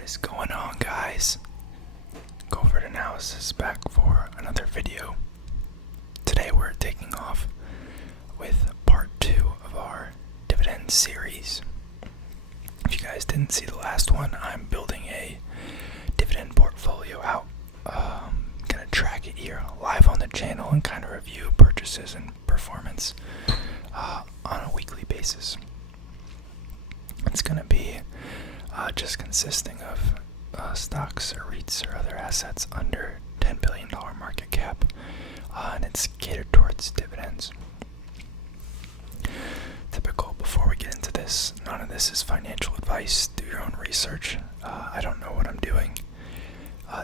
What is going on, guys? Covert Analysis back for another video. Today we're taking off with part 2 of our dividend series. If you guys didn't see the last one, I'm building a dividend portfolio out. Gonna track it here live on the channel and kind of review purchases and performance on a weekly basis. It's gonna be just consisting of stocks or REITs or other assets under $10 billion market cap, and it's catered towards dividends. Typical, before we get into this, none of this is financial advice. Do your own research. I don't know what I'm doing.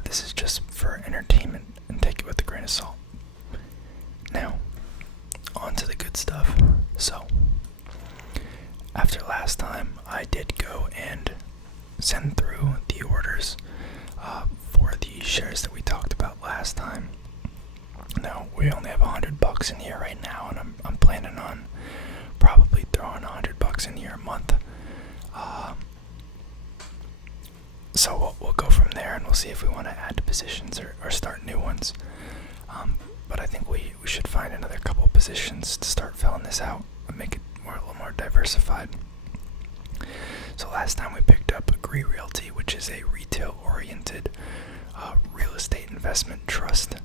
This is just for entertainment, and take it with a grain of salt. Now, on to the good stuff. So, after last time, I did go and send through the orders for the shares that we talked about last time. Now, we only have $100 in here right now, and I'm planning on probably throwing $100 in here a month. So we'll go from there, and we'll see if we want to add to positions or start new ones. But I think we should find another couple positions to start filling this out and make it a little more diversified. So last time we picked up Agree Realty, which is a retail-oriented real estate investment trust.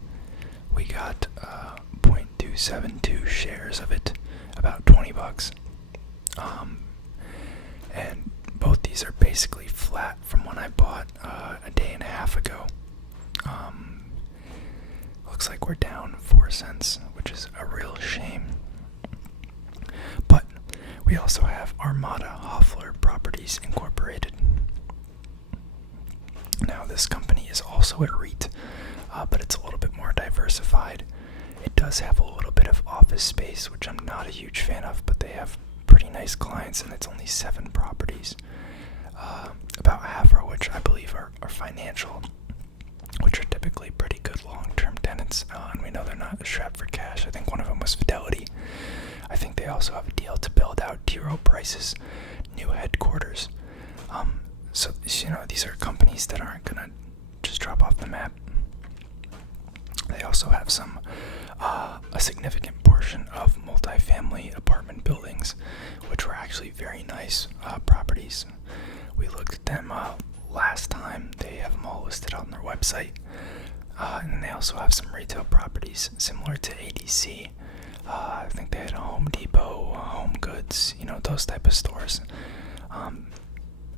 We got 0.272 shares of it, about $20. And both these are basically flat from when I bought a day and a half ago. Looks like we're down 4 cents, which is a real shame. But we also have Armada Hoffler Properties Incorporated. Now, this company is also a REIT, but it's a little bit more diversified. It does have a little bit of office space, which I'm not a huge fan of, but they have pretty nice clients, and it's only 7 properties. About half of which I believe are financial, which are typically pretty good long-term tenants, and we know they're not strapped for cash. I think one of them was Fidelity. I think they also have a deal to build out T. Rowe Price's new headquarters. So, these are companies that aren't going to just drop off the map. They also have a significant portion of multifamily apartment buildings, which were actually very nice properties. We looked at them last time. They have them all listed on their website. And they also have some retail properties similar to ADC. I think they had a Home Depot, Home Goods, those type of stores.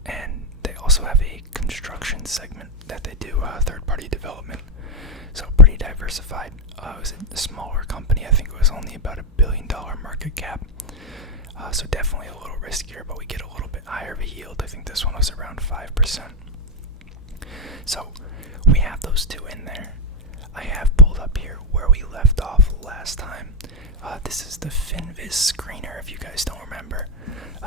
And they also have a construction segment that they do third-party development. So pretty diversified. It was a smaller company. I think it was only about $1 billion market cap. So definitely a little riskier, but we get a little bit higher of a yield. I think this one was around 5%. So we have those two in there. I have pulled up here where we left off last time. This is the FinViz screener, if you guys don't remember.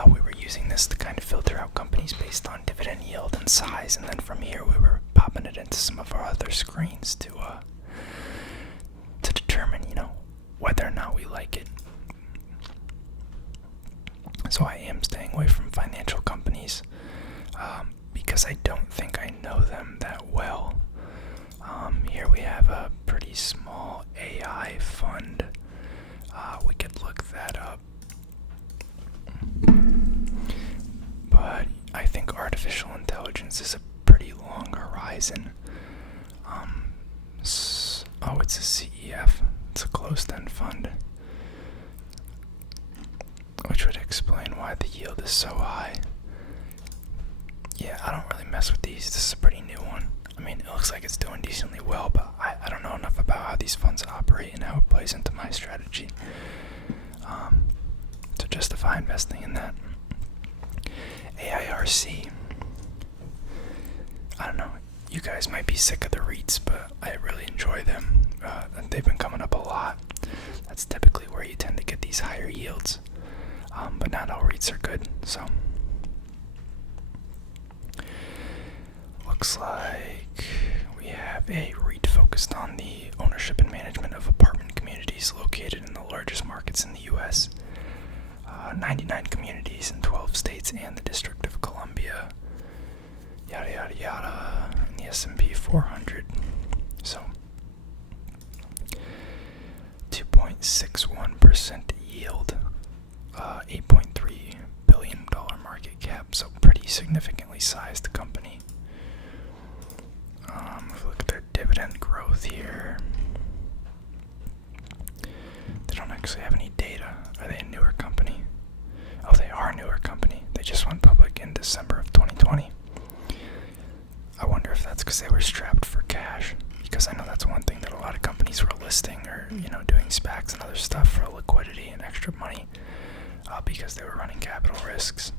We were using this to kind of filter out companies based on dividend yield and size, and then from here we were popping it into some of our other screens to determine, whether or not we like it. So I am staying away from financial companies because I don't think I know them that well. Here we have a pretty small AI fund. We could look that up. But I think artificial intelligence is a pretty long horizon. It's a CEF. It's a closed-end fund, which would explain why the yield is so high. Yeah, I don't really mess with these. This is a pretty new one. I mean, it looks like it's doing decently well, but I don't know enough about how these funds operate and how it plays into my strategy to justify investing in that. AIRC. I don't know. You guys might be sick of the REITs, but I really enjoy them. And they've been coming up a lot. That's typically where you tend to get these higher yields. But not all REITs are good, so. Looks like we have a REIT focused on the ownership and management of apartment communities located in the largest markets in the U.S. 99 communities in 12 states and the District of Columbia. Yada, yada, yada. 400. So 2.61% yield, $8.3 billion market cap, so pretty significantly sized company. If we look at their dividend growth here, they don't actually have any data. Are they a newer company? Oh, they are a newer company. They just went public in December of 2020. I wonder if that's because they were strapped for cash, because I know that's one thing that a lot of companies were listing or, doing SPACs and other stuff for liquidity and extra money, because they were running capital risks.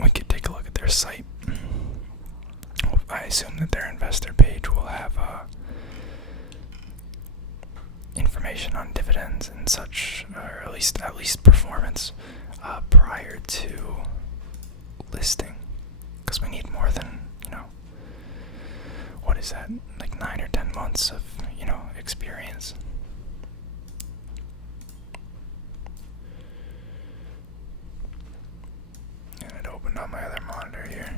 We could take a look at their site. I assume that their investor page will have information on dividends and such, or at least performance prior to listing, because we need more than what is that, like 9 or 10 months of experience. And it opened on my other monitor here.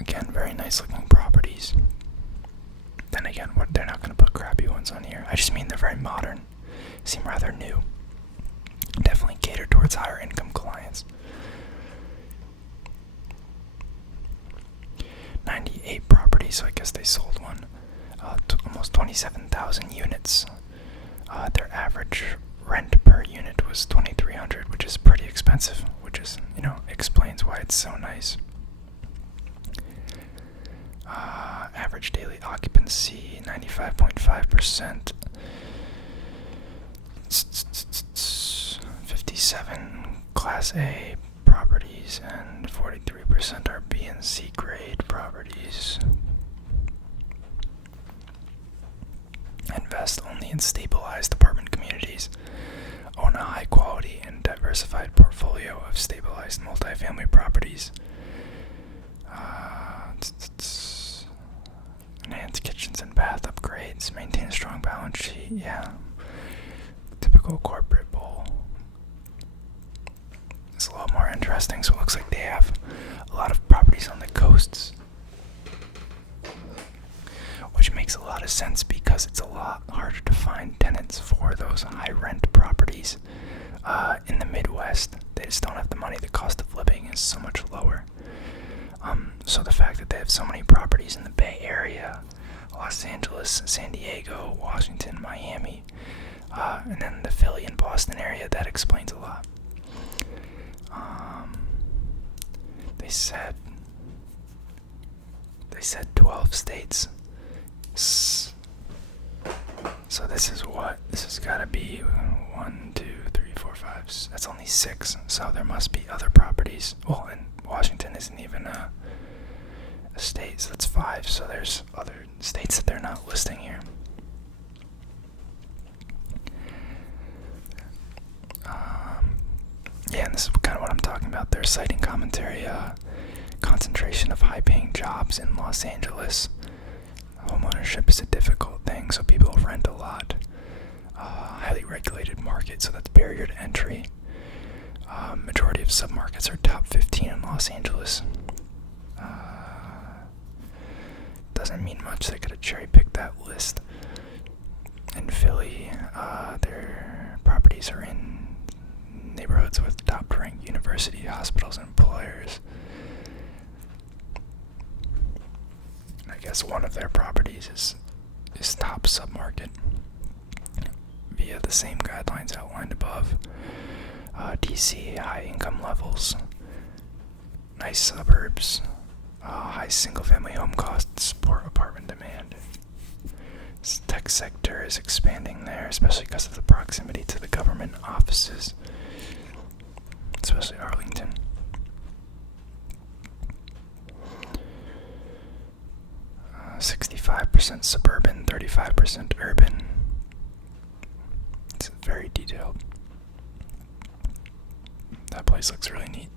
Again, very nice looking properties. Then again, they're not going to put crappy ones on here. I just mean they're very modern, seem rather new. Definitely cater towards higher income clients. 98 properties, so I guess they sold one. Almost 27,000 units. Their average rent per unit was $2,300, which is pretty expensive, which is, explains why it's so nice. Average daily occupancy, 95.5%. 57 Class A properties and 43% are B and C grade properties. Invest only in stabilized apartment communities. Own a high quality and diversified portfolio of stabilized multifamily properties. Enhance kitchens and bath upgrades. Maintain a strong balance sheet. Yeah. Typical corporate bowl. It's a lot more interesting. So it looks like they have a lot of properties on the coasts, which makes a lot of sense because it's a lot harder to find tenants for those high rent properties. In the Midwest, they just don't have the money. The cost of living is so much lower. So the fact that they have so many properties in the Bay Area, Los Angeles, San Diego, Washington, Miami, and then the Philly and Boston area, that explains a lot. They said 12 states. So this is what? This has got to be 1, 2, 3, 4, 5. That's only 6. So there must be other properties. Well, and Washington isn't even a state, so that's 5. So there's other states that they're not listing here. Yeah, and this is kind of what I'm talking about. They're citing commentary, concentration of high-paying jobs in Los Angeles. Homeownership is a difficult thing, so people rent a lot. Highly regulated market, so that's barrier to entry. Majority of submarkets are top 15 in Los Angeles. Doesn't mean much. They could have cherry-picked that list. In Philly, their properties are in neighborhoods with top-ranked university, hospitals, and employers. I guess one of their properties is top submarket via the same guidelines outlined above. DC, high income levels, nice suburbs, high single-family home costs support apartment demand. This tech sector is expanding there, especially because of the proximity to the government offices, especially Arlington. 65% suburban, 35% urban. It's very detailed. That place looks really neat.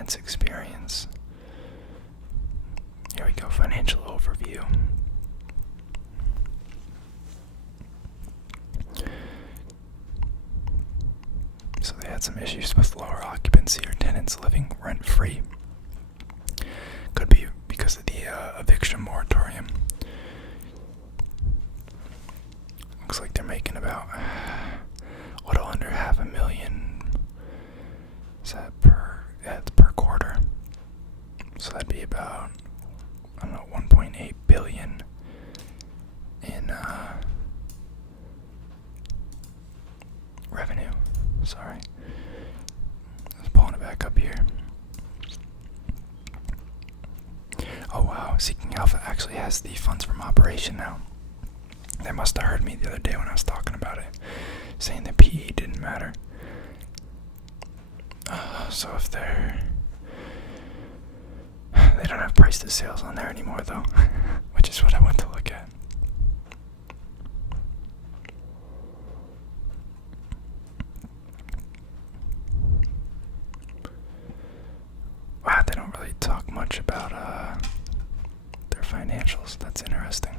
finance experience. Here we go, financial overview. So they had some issues with lower occupancy or tenants living rent-free. Could be because of the eviction moratorium. Looks like they're making about a little under $500,000. Is that per? Yeah, it's per quarter. So that'd be about, I don't know, 1.8 billion in revenue. Sorry, I was pulling it back up here. Oh wow, Seeking Alpha actually has the funds from operation now. They must have heard me the other day when I was talking about it, saying that PE didn't matter. So if they don't have price to sales on there anymore though, which is what I went to look at. Wow, they don't really talk much about their financials. That's interesting.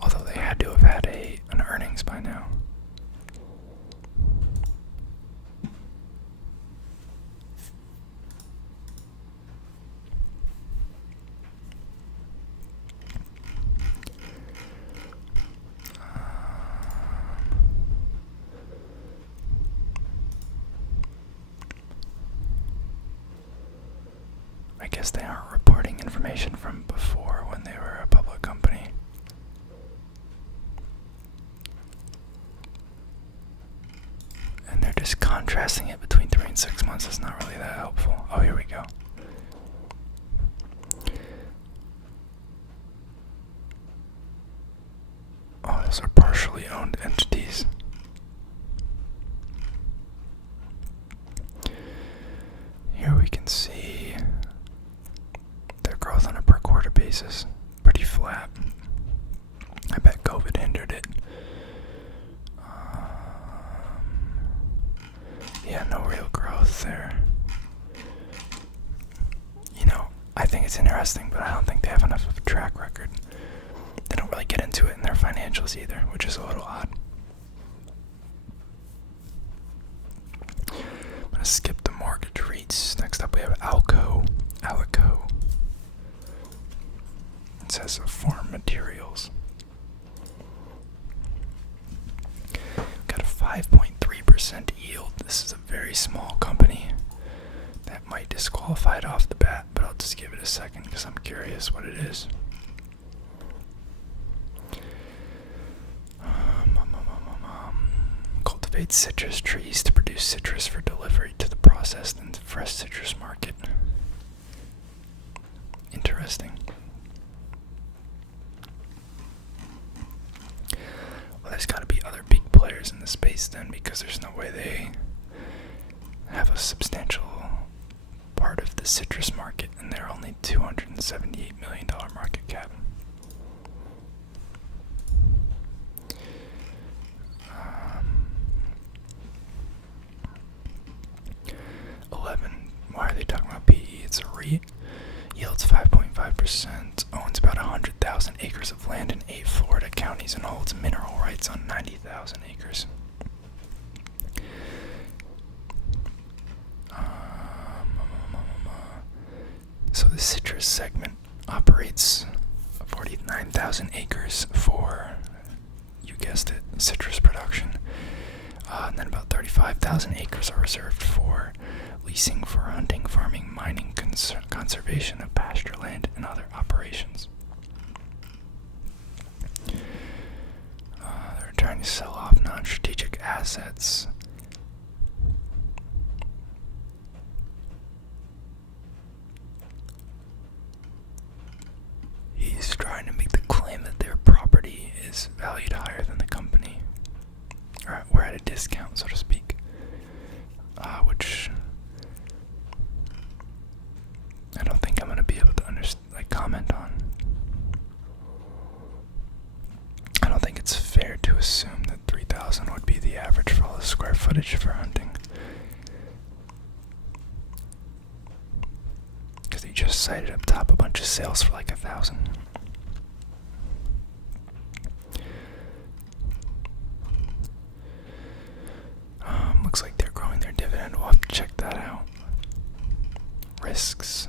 Although they had to have had an earnings by now. I guess they aren't reporting information from before when they were a public company. And they're just contrasting it between 3 and 6 months. It's not really that helpful. Oh, here we go. Oh, those are partially owned entities. Here we can see their growth on a per quarter basis. Pretty flat. I bet COVID hindered it. Yeah, no real growth there. You know, I think it's interesting, but I don't think they have enough of a track record. They don't really get into it in their financials either, which is a little odd. I'm gonna skip the mortgage REITs. Next up we have Alico. It says Farm Materials. Got a 5.3% yield. This is a very small company. That might disqualify it off the bat, but I'll just give it a second because I'm curious what it is. Cultivates citrus trees to produce citrus for delivery to the processed and fresh citrus market. Interesting. Well, there's got to be other big players in the space then, because there's no way they have a substantial part of the citrus market, and they're only $278 million market cap. Why are they talking about PE? It's a REIT. Yields 5.5%. Owns about 100,000 acres of land in 8 Florida counties and holds mineral rights on 90,000 acres. So the citrus segment operates 49,000 acres for, you guessed it, citrus production. And then about 35,000 acres are reserved for leasing for hunting, farming, mining, conservation of pasture land, and other operations. They're trying to sell off non-strategic assets. He's trying to make the claim that their property is valued higher than the company. Or we're at a discount, so to speak. Which I don't think I'm going to be able to comment on. I don't think it's fair to assume that 3,000 would be the average for all the square footage for hunting. He just cited up top a bunch of sales for like 1,000. Looks like they're growing their dividend. We'll have to check that out. Risks.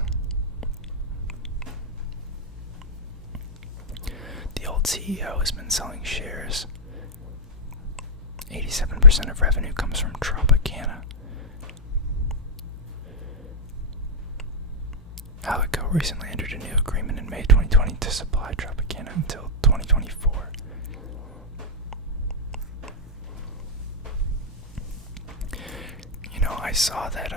The old CEO has been selling shares. 87% of revenue comes from Tropicana. Alico recently entered a new agreement in May 2020 to supply Tropicana until 2024. You know, I saw that,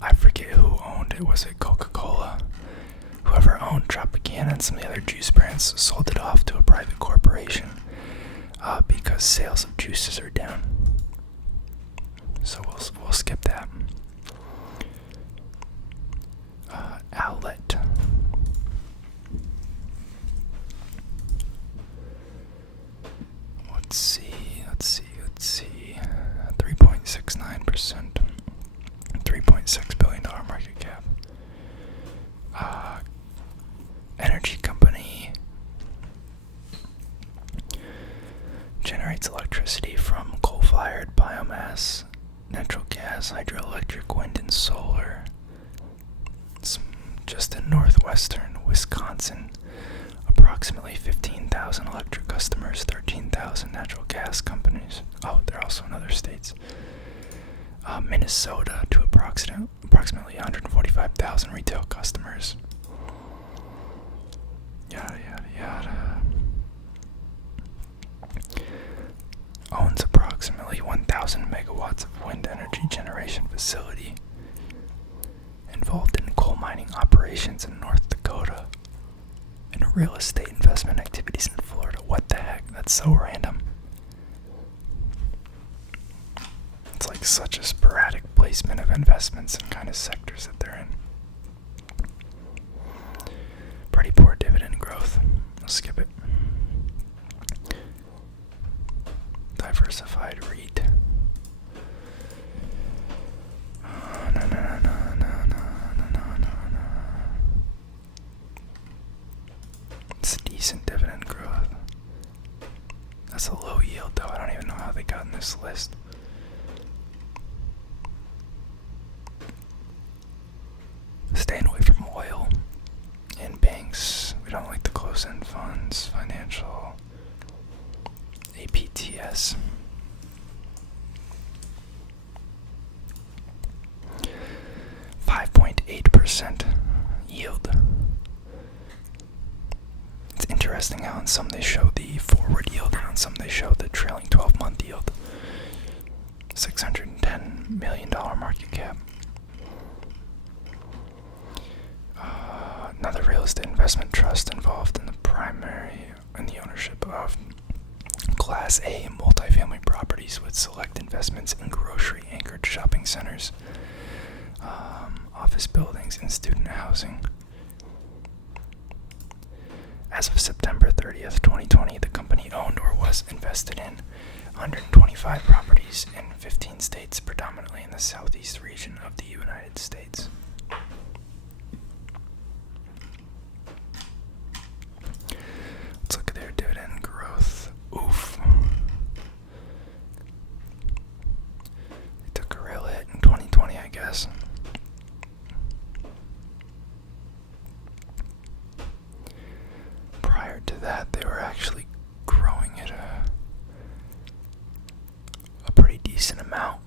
I forget who owned it. Was it Coca-Cola? Whoever owned Tropicana and some of the other juice brands sold it off to a private corporation because sales of juices are down. So we'll skip that. Outlet. Let's see. 3.69%. $3.6 billion market cap. Energy company generates electricity from coal-fired biomass, natural gas, hydroelectric, wind, and solar. It's just in northwestern Wisconsin. Approximately 15,000 electric customers, 13,000 natural gas companies. Oh, they're also in other states. Minnesota to approximately 145,000 retail customers. Yada yada yada. Owns approximately 1,000 megawatts of wind energy generation facility. Involved in coal mining operations in North Dakota. And real estate investment activities in Florida. What the heck? That's so random. It's like such a sporadic placement of investments and kind of sectors that they're in. Pretty poor dividend growth. I'll skip it. Diversified REIT. No. It's decent dividend growth. That's a low yield though. I don't even know how they got in this list. Staying away from oil and banks. We don't like the close-end funds. Financial. APTS. .8% yield. It's interesting how on some they show the forward yield and on some they show the trailing 12-month yield. $610 million market cap. Another real estate investment trust involved in the ownership of Class A multifamily properties with select investments in grocery-anchored shopping centers, office buildings, and student housing. As of September 30th, 2020, the company owned or was invested in 125 properties in 15 states, predominantly in the southeast region of the United States. Let's look at their dividend growth. Oof. They took a real hit in 2020, I guess. Prior to that, they were actually growing at a pretty decent amount.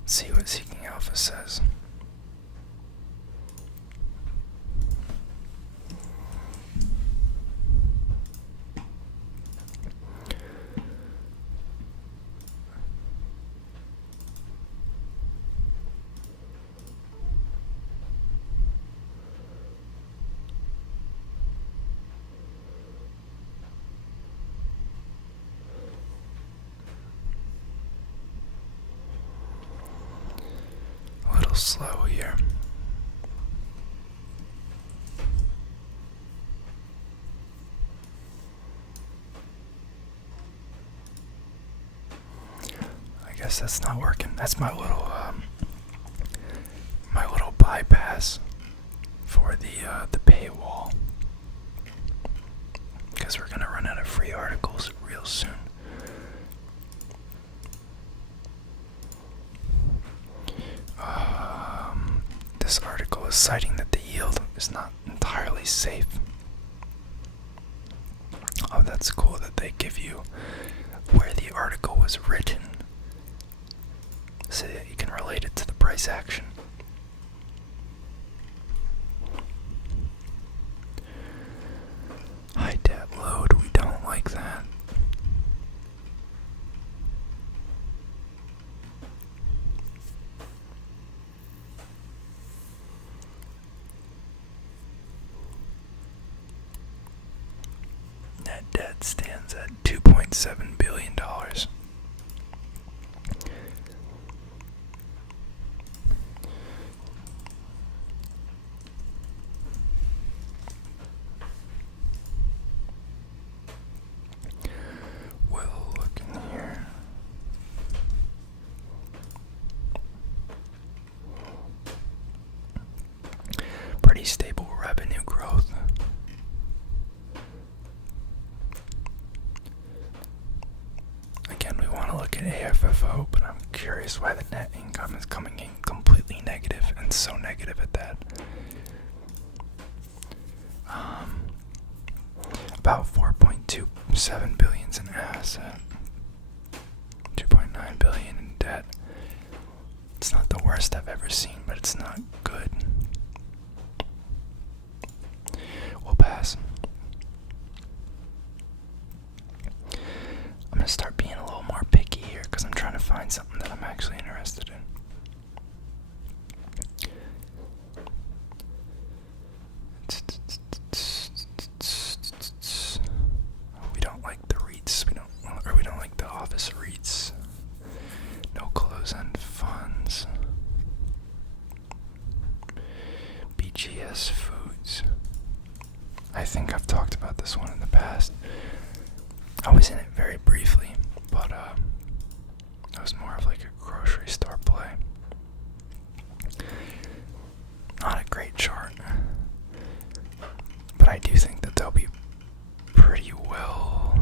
Let's see what Seeking Alpha says. Slow here. guess that's not working. That's my little bypass for the paywall, because we're gonna run out of free articles real soon. This article is citing that the yield is not entirely safe. Oh, that's cool that they give you where the article was written so that you can relate it to the price action. High debt load, we don't like that. Net debt stands at $2.7 billion. We'll look in here. Pretty stable revenue growth. Again, we want to look at AFFO, but I'm curious why the net income is coming in completely negative, and so negative at that. About 4.27 billion in asset, 2.9 billion in debt. It's not the worst I've ever seen, but it's not good. We'll pass. I'm gonna start being a little more picky here because I'm trying to find something that I'm actually interested in. We don't like the REITs. We don't like the office REITs. No close-end funds. BGS Foods. I think I've talked about this one in the past. I was in it very briefly, but it was more of like a grocery store play. Not a great chart, but I do think that they'll be pretty well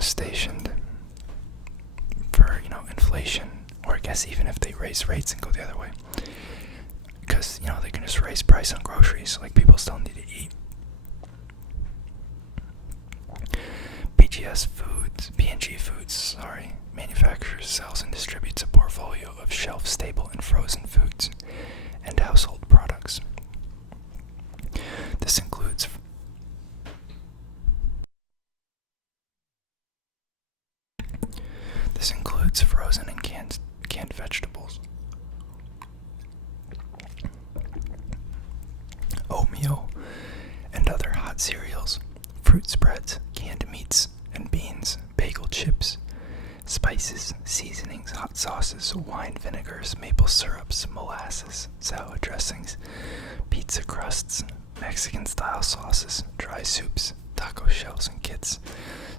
stationed for, inflation, or I guess even if they raise rates and go the other way, because they can just raise price on groceries. Like, people still need to eat. B&G Foods, manufactures, sells, and distributes a portfolio of shelf-stable and frozen foods and household products. This includes frozen and canned vegetables, oatmeal and other hot cereals, fruit spreads, canned meats and beans, bagel chips, spices, seasonings, hot sauces, wine vinegars, maple syrups, molasses, salad dressings, pizza crusts, Mexican-style sauces, dry soups, taco shells and kits,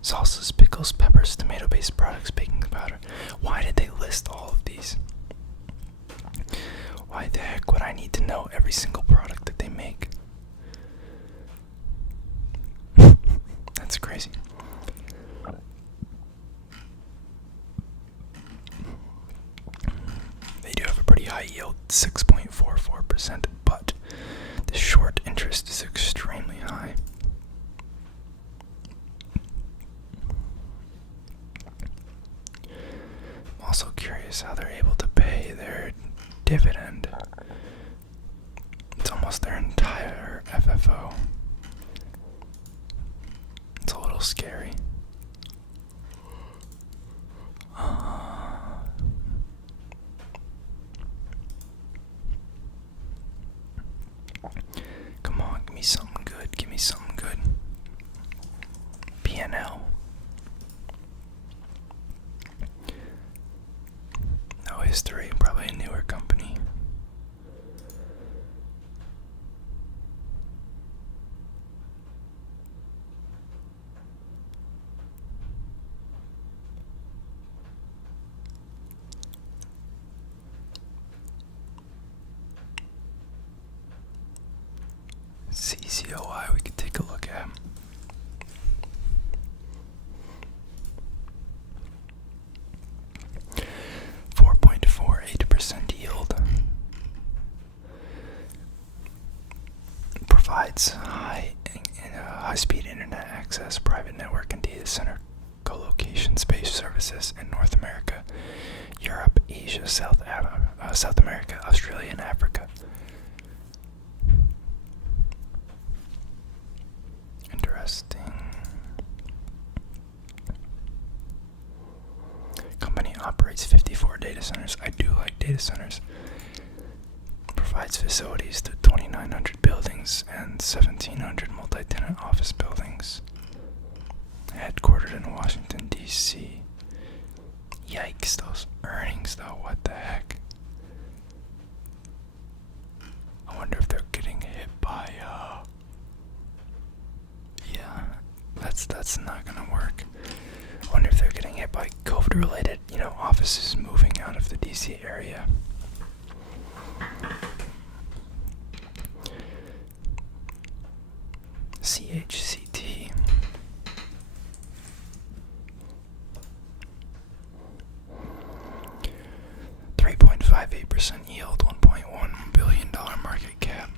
salsas, pickles, peppers, tomato-based products, baking powder. Why did they list all of these? Why the heck would I need to know every single product that they make? That's crazy. They do have a pretty high yield, 6.44%, but the short interest is extremely high. I'm also curious how they're able to pay their dividend. It's almost their entire FFO. It's a little scary. Come on, give me something good. Give me something good. P&L. No history. Probably a newer company. services in North America, Europe, Asia, South America, Australia, and Africa. Interesting. Company operates 54 data centers. I do like data centers. Provides facilities to 2,900 buildings and 1,700 multi-tenant office buildings. Headquartered in Washington, D.C. Yikes, those earnings though, what the heck? I wonder if they're getting hit by, yeah, that's not gonna work. I wonder if they're getting hit by COVID-related, offices moving out of the D.C. area. CHCT. .58% yield, $1.1 billion market cap.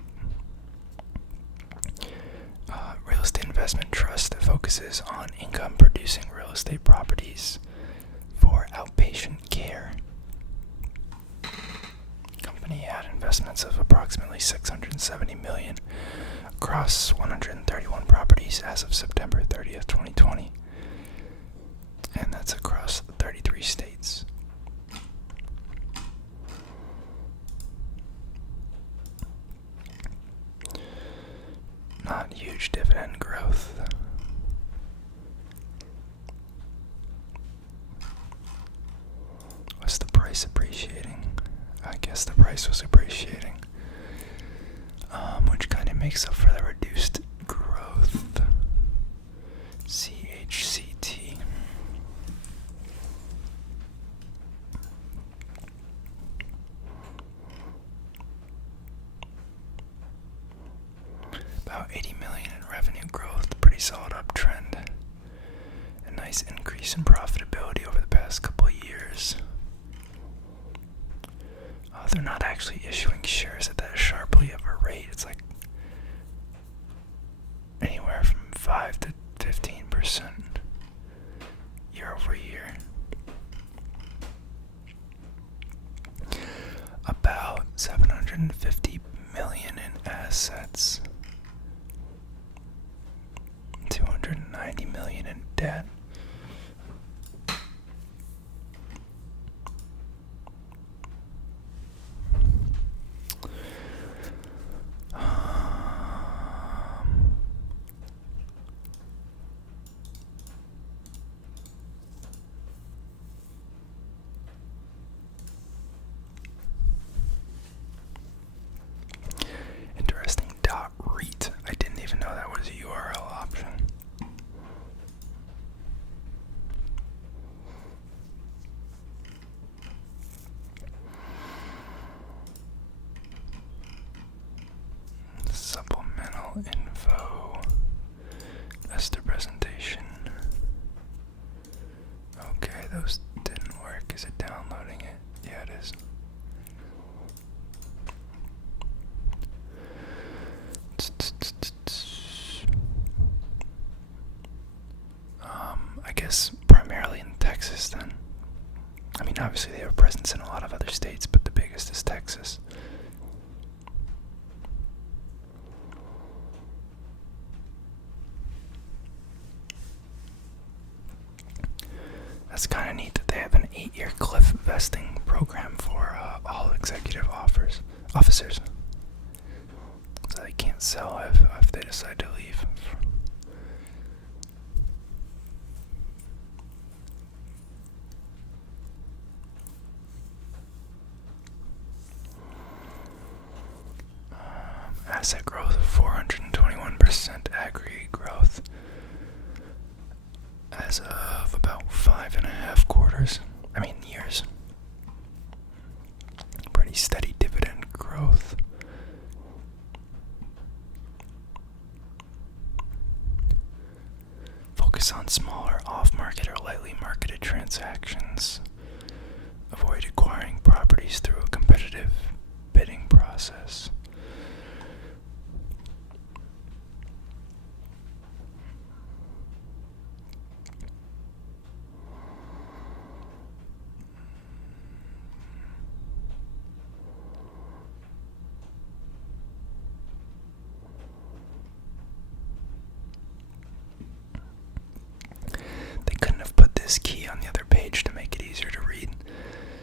Real estate investment trust that focuses on income-producing real estate properties for outpatient care. Company had investments of approximately $670 million across 131 properties as of September 30th, 2020, and that's across 33 states. Not huge dividend growth. Was the price appreciating? I guess the price was appreciating, which kind of makes up for the reduced growth. CHCT. About $80 million in revenue growth, pretty solid uptrend. A nice increase in profitability over the past couple of years. They're not actually issuing shares at that sharply of a rate. It's like anywhere from 5 to 15% year over year. About $750 million in assets. $290 million in debt. Interesting. .REIT. I didn't even know that was a URL option. Supplemental info. Investor presentation. Okay, those didn't work. Is it downloading it? Yeah, it is. I guess primarily in Texas then. I mean, obviously they have a presence in a lot of other states, but the biggest is Texas. That's kind of neat that they have an 8-year cliff vesting program for all executive officers. So they can't sell if they decide to leave. Asset growth of 421%, aggregate growth as of about 5.5 quarters. Years. Pretty steady dividend growth. Focus on smaller off-market or lightly marketed transactions. Avoid acquiring properties through a competitive bidding process. this key on the other page to make it easier to read.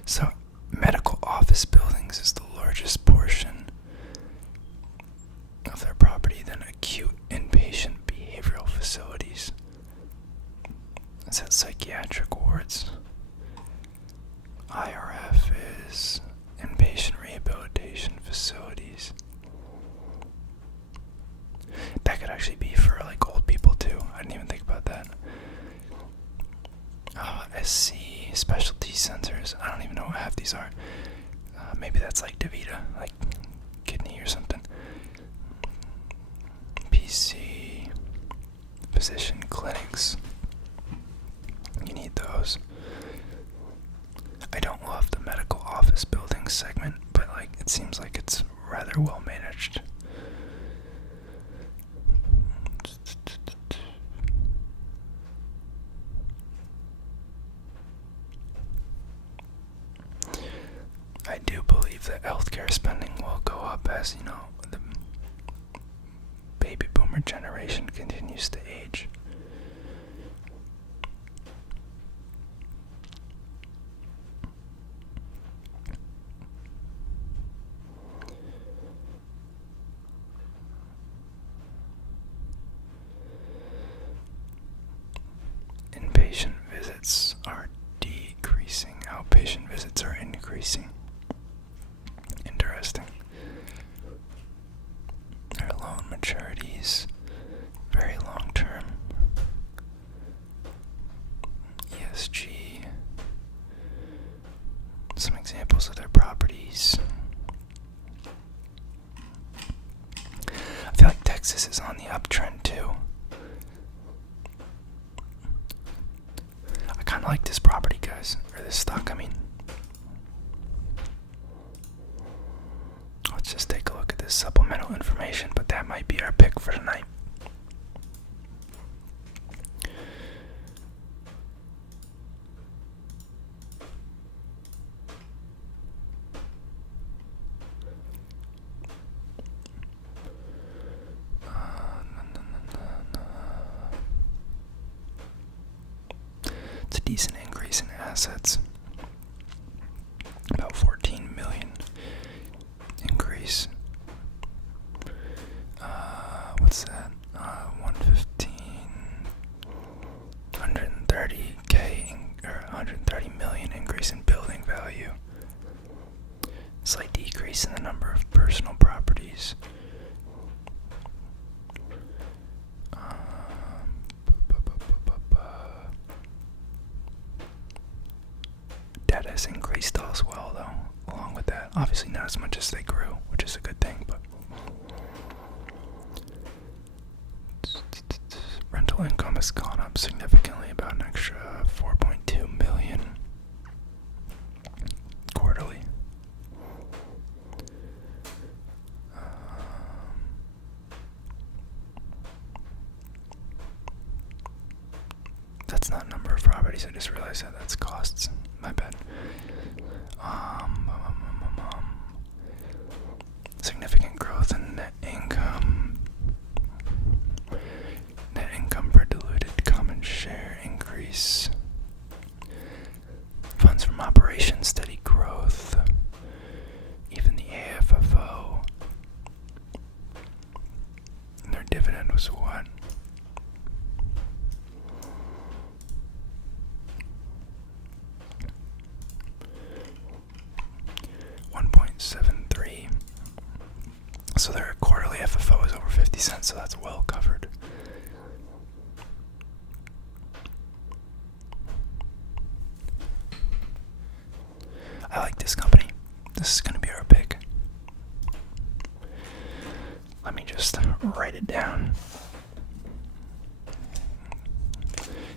So, medical office buildings is the largest portion of their property, then acute inpatient behavioral facilities. It says psychiatric wards. IRF is inpatient rehabilitation facilities. That could actually be for like old people too. I didn't even think about that. SC specialty centers. I don't even know what half these are. Maybe that's like DaVita, like kidney or something. PC physician clinics. You need those. I don't love the medical office building segment, but like it seems like it's rather well managed. I do believe that healthcare spending will go up as, the baby boomer generation continues to age. Inpatient visits are decreasing, outpatient visits are increasing. Interesting. Their loan maturities, very long term. ESG. Some examples of their properties. I feel like Texas is on the uptrend too. I kind of like this property, guys, or this stock, I mean. Let's just take a look at this supplemental information, but that might be our pick for tonight. It's a decent increase in assets. About 14 million increase. What's that? 115, 130k or 130 million increase in building value. Slight decrease in the number of personal properties. Debt has increased as well, though, along with that. Obviously not as much as they grew, which is a good thing, but rental income has gone up significantly, about an extra 4.2 million quarterly. That's not number of properties, I just realized that that's costs. My bad. Significant growth in net income. Net income per diluted common share increase. Funds from operations, steady growth. Even the AFFO. And their dividend was what? $1.73. So their quarterly FFO is over 50 cents, so that's well covered. I like this company. This is going to be our pick. Let me just write it down.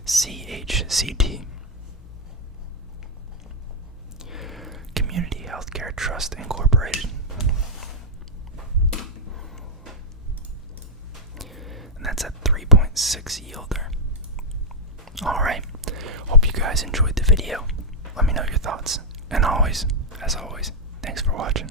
CHCT. Community Healthcare Trust Incorporated. And that's a 3.6 yielder. Alright, hope you guys enjoyed the video. Let me know your thoughts. And as always, thanks for watching.